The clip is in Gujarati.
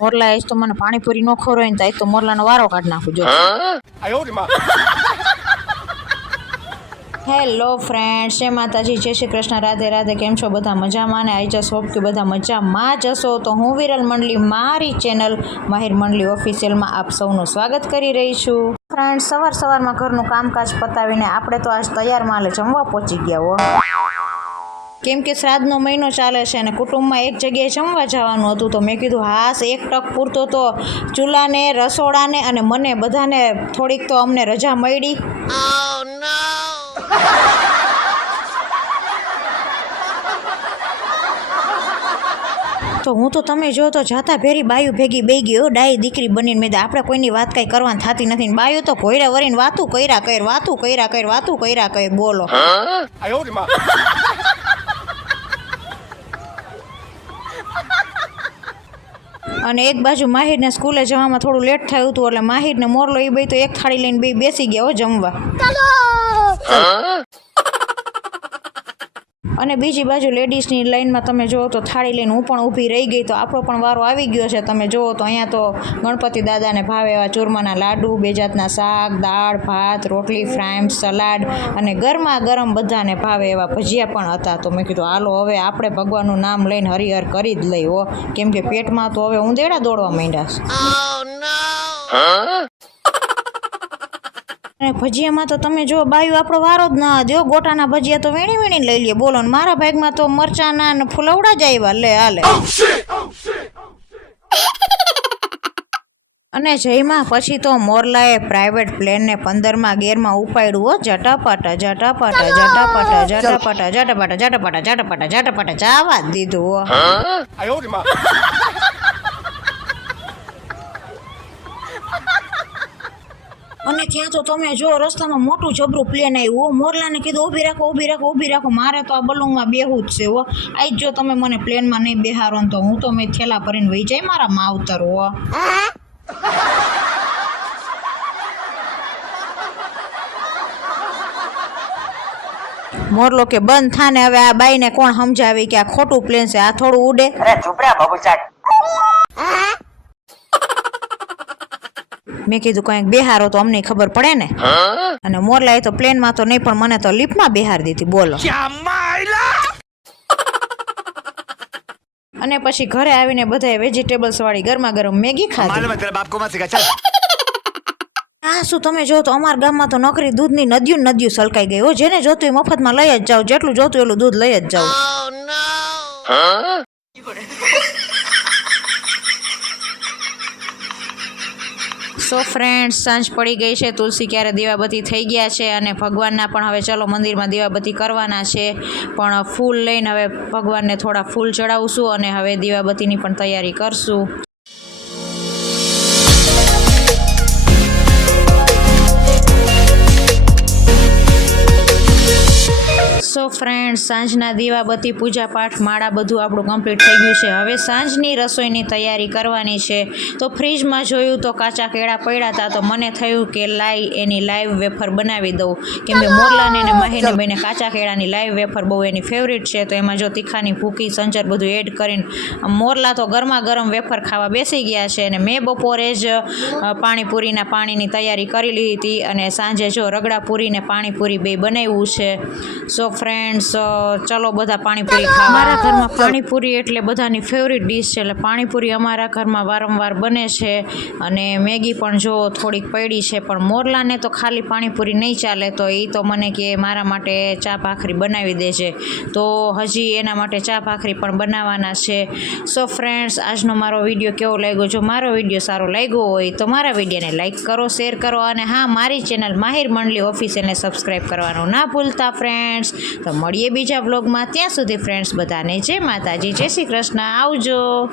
મોરલા આજ તો મને પાણીપુરી નો ખવડાવે ને આજ તો મોરલાનો વારો કાઢી નાખું જો। હેલો ફ્રેન્ડ્સ, જય માતાજી, જય શ્રી કૃષ્ણ, રાધે રાધે। કેમ છો બધા? મજામાં ને? આઈ જस्ट હોપ કે બધા મજામાં જ હશો। તો હું વિરલ મંડલી મારી ચેનલ માહિર મંડલી ઓફિશિયલમાં આપ સૌનું સ્વાગત કરી રહી છું। ફ્રેન્ડ્સ, સવારમાં ઘરનું કામકાજ પતાવીને આપણે તો આજ તૈયાર માલે જમવા પહોંચી ગયા હો। કેમ કે શ્રાદ્ધનો મહિનો ચાલે છે અને કુટુંબમાં એક જગ્યાએ જમવા જવાનું હતું, તો મેં કીધું હાસ એક ટક પૂરતો તો ચૂલાને, રસોડાને અને મને બધાને થોડીક તો અમને રજા મળી। તો હું તો તમે જો તો જાતા ભેરી બાયું ભેગી બે ગયો ડાઈ દીકરી બનીને। મેં આપણે કોઈની વાત કાંઈ કરવાની થતી નથી ને બાયું તો ઘોયરા વરીને વાતું કર્યા કર બોલો। અને એક બાજુ માહિરને સ્કૂલે જવામાં થોડું લેટ થયું હતું એટલે માહિરને મોરલો એ બે તો એક થાળી લઈને બે બેસી ગયા હો જમવા। અને બીજી બાજુ લેડીઝની લાઈનમાં તમે જુઓ તો થાળી લઈને હું પણ ઊભી રહી ગઈ, તો આપણો પણ વારો આવી ગયો છે। તમે જુઓ તો અહીંયા તો ગણપતિ દાદાને ભાવે એવા ચૂરમાના લાડુ, બે જાતના શાક, દાળ, ભાત, રોટલી, ફ્રાઈમ, સલાડ અને ગરમા ગરમ બધાને ભાવે એવા ભજીયા પણ હતા। તો મેં કીધું હાલો હવે આપણે ભગવાનનું નામ લઈને હરિહર કરી જ લઈ હો, કેમ કે પેટમાં તો હવે ઊંધેડા દોડવા માંડ્યા છે। અને ભજીયામાં તો તમે જો બાયું આપણો વારો જ ના દો, ગોટાના ભજીયા તો વીણી લઈ લઈએ બોલો ને। મારા ભાગમાં તો મરચાના ને ફુલવડા જ આવ્યા લે હાલે। અને જયમાં પછી તો મોરલાએ પ્રાઇવેટ પ્લેનને 15મા ગેરમાં ઉપાડ્યું હો, જટાપટા જવા જ દીધું હો। અને ત્યાં તો તમે જો રસ્તામાં મોટું જબરું પ્લેન આવ્યું, મોરલાને કીધું ઊભી રાખો, મારે તો આ બલૂનમાં બેહવું જ છે હો। આજ જો તમે મને પ્લેનમાં નહીં બેહારો ને તો હું તો મેં થેલા ભરીને વહી જાય મારા માવતર હો। મોરલો કે બંધ થાને હવે આ બાઈને કોણ સમજાવી કે આ ખોટું પ્લેન છે, આ થોડું ઉડે। મેં કીધું કંઈક બેહારો તો અમને ખબર પડે ને। અને મોરલાએ તો પ્લેનમાં તો નહીં પણ મને તો લિફ્ટમાં બેહાર દીધી બોલો। અને પછી ઘરે આવીને બધાએ વેજીટેબલ્સ વાળી ગરમા ગરમ મેગી ખાધી। હા શું તમે જો તો અમારા ગામમાં તો નોકરી દૂધની નદીઓ સલકાઈ ગઈ હો, જેને જોતું એ મફતમાં લઈ જ જાવ, જેટલું જોતું એટલું દૂધ લઈ જ જાવ। સો ફ્રેન્ડ્સ, સાંજ પડી ગઈ છે, તુલસી ક્યારે દીવાબત્તી થઈ ગયા છે અને ભગવાનના પણ હવે ચલો મંદિરમાં દીવાબત્તી કરવાના છે, પણ ફૂલ લઈને હવે ભગવાનને થોડા ફૂલ ચડાવશું અને હવે દીવાબત્તીની પણ તૈયારી કરશું। સો ફ્રેન્ડ્સ, સાંજના દીવાબત્તી, પૂજાપાઠ, માળા બધું આપણું કમ્પ્લીટ થઈ ગયું છે। હવે સાંજની રસોઈની તૈયારી કરવાની છે। તો ફ્રીજમાં જોયું તો કાચા કેળા પડ્યા હતા, તો મને થયું કે એની લાઈવ વેફર બનાવી દઉં, કેમ કે મોરલાને અને માહીને બેને કાચા કેળાની લાઈવ વેફર બહુ એની ફેવરિટ છે। તો એમાં જો તીખાની ભૂકી, સંચર બધું એડ કરીને મોરલા તો ગરમા ગરમ વેફર ખાવા બેસી ગયા છે અને મેં બપોરે જ પાણીપુરીના પાણીની તૈયારી કરી લીધી હતી અને સાંજે જો રગડાપુરી ને પાણીપુરી બે બનાવ્યું છે। સો ફ્રેન્ડ્સ, ચલો બધા પાણીપુરી ખાવા। મારા ઘરમાં પાણીપુરી એટલે બધાની ફેવરિટ ડીશ છે, એટલે પાણીપુરી અમારા ઘરમાં વારંવાર બને છે અને મેગી પણ જો થોડીક પડી છે, પણ મોરલાને તો ખાલી પાણીપુરી નહીં ચાલે, તો એ તો મને કે મારા માટે ચા ભાખરી બનાવી દેજે, તો હજી એના માટે ચા ભાખરી પણ બનાવવાના છે। સો ફ્રેન્ડ્સ, આજનો મારો વિડીયો કેવો લાગ્યો? જો મારો વિડીયો સારો લાગ્યો હોય તો મારા વિડીયોને લાઇક કરો, શેર કરો અને હા, મારી ચેનલ માહિર મંડલી ઓફિશિયલને સબસ્ક્રાઈબ કરવાનું ના ભૂલતા ફ્રેન્ડ્સ। તો મળીએ બીજા બ્લોગમાં, ત્યાં સુધી ફ્રેન્ડ્સ બધાને જય માતાજી, જય શ્રી કૃષ્ણ, આવજો।